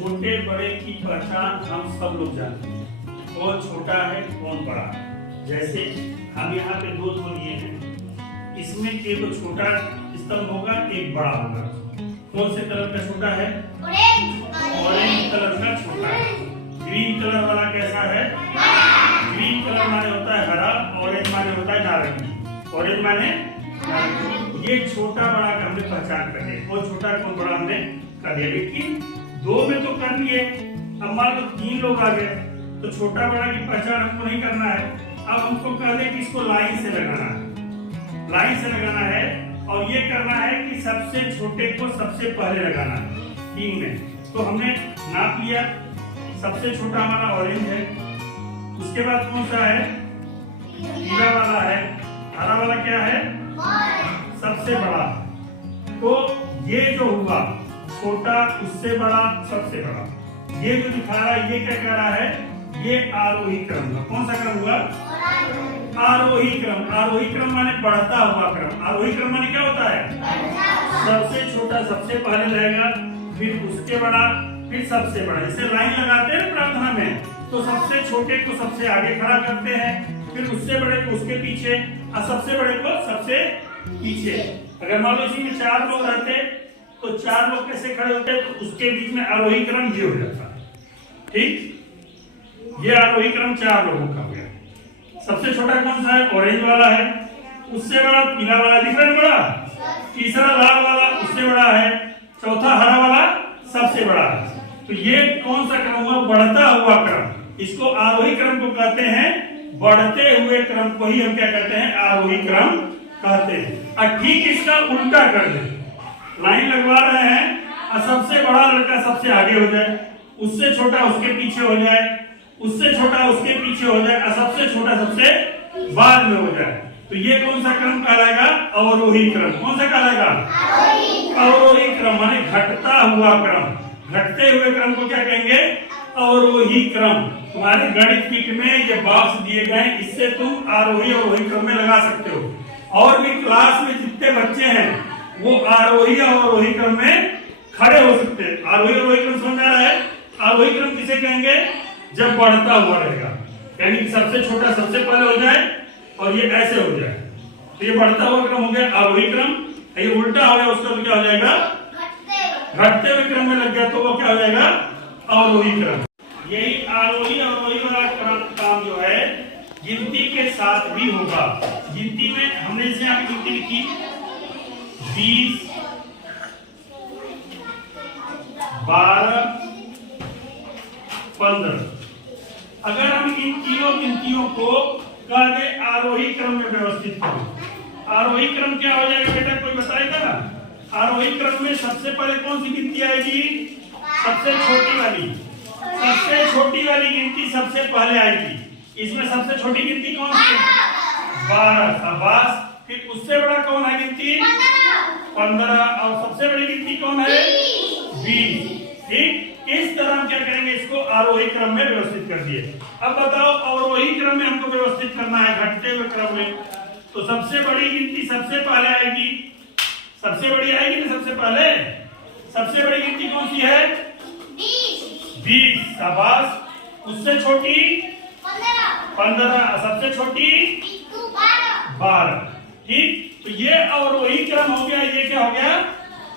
छोटे बड़े की पहचान हम सब लोग जानते हैं, कौन छोटा है कौन बड़ा है। जैसे हम यहाँ पे दो लिए हैं, इसमें एक छोटा स्तंभ होगा एक बड़ा होगा। कौन से कलर का छोटा है? ऑरेंज कलर का छोटा है। ग्रीन कलर वाला कैसा है? ग्रीन कलर माने होता है हरा, ऑरेंज माने होता है नारंगी। ऑरेंज माने ये छोटा बड़ा का हमने पहचान कर लिया, कौन छोटा कौन बड़ा हमने कर दिया। लेकिन दो में तो कर लिए, अब मान लो तीन लोग आ गए तो छोटा बड़ा की पहचान हमको नहीं करना है। अब हमको कह दे कि इसको लाइन से लगाना है, लाइन से लगाना है और ये करना है कि सबसे छोटे को सबसे पहले लगाना है तीन में। तो हमने नाप लिया, सबसे छोटा हमारा ऑरेंज है, उसके बाद कौन सा है? पीला वाला है, हरा वाला क्या है? सबसे बड़ा। तो ये जो हुआ छोटा उससे बड़ा सबसे बड़ा, ये जो दिखा रहा है ये क्या कह रहा है? ये आरोही क्रम है। कौन सा क्रम हुआ? आरोही क्रम। आरोही क्रम माने बढ़ता हुआ क्रम। आरोही क्रम माने क्या होता है? सबसे छोटा सबसे पहले रहेगा, फिर उसके बड़ा, फिर सबसे बड़ा। जैसे लाइन लगाते हैं प्रार्थना में तो सबसे छोटे को सबसे आगे खड़ा करते हैं, फिर उससे बड़े को उसके पीछे और सबसे बड़े को सबसे पीछे। अगर मान लो इसी में चार लोग रहते तो चार लोग कैसे खड़े होते हैं? तो उसके बीच में आरोही क्रम ये हो जाता है। ठीक, ये आरोही क्रम चार लोगों का हो गया। सबसे छोटा कौन सा है? ऑरेंज वाला है, उससे बड़ा पीला वाला दिख रहा है बड़ा, तीसरा लाल वाला उससे बड़ा है, चौथा हरा वाला सबसे बड़ा है। तो ये कौन सा क्रम हुआ? बढ़ता हुआ क्रम। इसको आरोही क्रम को कहते हैं। बढ़ते हुए क्रम को ही हम क्या कहते हैं? आरोही क्रम कहते हैं। और ठीक इसका उल्टा कर दे, लाइन लगवा रहे हैं और सबसे बड़ा लड़का सबसे आगे हो जाए, उससे छोटा उसके पीछे हो जाए, उससे छोटा उसके पीछे हो जाए और सबसे छोटा सबसे बाद में हो जाए। तो ये कौन सा क्रम कहलाएगा? अवरोही क्रम। कौन सा कहलाएगा? अवरोही क्रम माने घटता हुआ क्रम। घटते हुए क्रम को क्या कहेंगे? अवरोही क्रम। तुम्हारे गणित किट में ये बॉक्स दिए गए, इससे तुम आरोही अवरोही क्रम में लगा सकते हो। और भी क्लास में जितने बच्चे हैं वो आरोही और अवरोही क्रम में खड़े हो सकते हैं। आरोही अवरोही क्रम समझ आ रहा है? आरोही क्रम किसे कहेंगे? जब बढ़ता हुआ रहेगा, यानी सबसे छोटा सबसे पहले हो जाए और ये ऐसे हो जाए, तो ये बढ़ता हुआ क्रम हो गया आरोही क्रम। ये उल्टा हो गया उसका तो क्या हो जाएगा? घटते हुए क्रम में लग गया तो वो क्या हो जाएगा? अवरोही क्रम। यही आरोही अवरोही वाला काम जो है गिनती के साथ भी होगा। गिनती में हमने इसे यहाँ गिनती लिखी 20, 12, 15। अगर हम इन तीनों गिनतियों को कह दे आरोही क्रम में व्यवस्थित करो, आरोही क्रम क्या हो जाएगा बेटा? कोई बताएगा ना? आरोही क्रम में सबसे पहले कौन सी गिनती आएगी? सबसे छोटी वाली। सबसे छोटी वाली गिनती सबसे पहले आएगी। इसमें सबसे छोटी गिनती कौन सी है? 12। शाबाश। फिर उससे बड़ा कौन है गिनती? 15। और सबसे बड़ी गिनती कौन है? 20। ठीक, इस तरह हम क्या करेंगे? इसको आरोही क्रम में व्यवस्थित कर दिए। अब बताओ अवरोही क्रम में हमको व्यवस्थित करना है घटते हुए क्रम में, तो सबसे बड़ी गिनती सबसे पहले आएगी। सबसे बड़ी आएगी ना सबसे पहले? सबसे बड़ी गिनती कौन सी है? 20। शाबाश। उससे छोटी 15। सबसे छोटी 12। ठीक, तो ये अवरोही क्रम हो गया। ये क्या हो गया?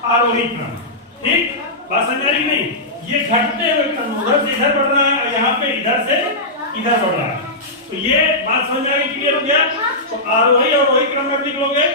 आरोही क्रम। ठीक, बात समझ आ रही नहीं? ये घटते हुए क्रम, उधर से इधर बढ़ रहा है और यहाँ पे इधर से इधर बढ़ रहा है। तो ये बात समझ आ गई? क्लियर हो गया? तो आरोही और अवरोही क्रम में लिख लोगे।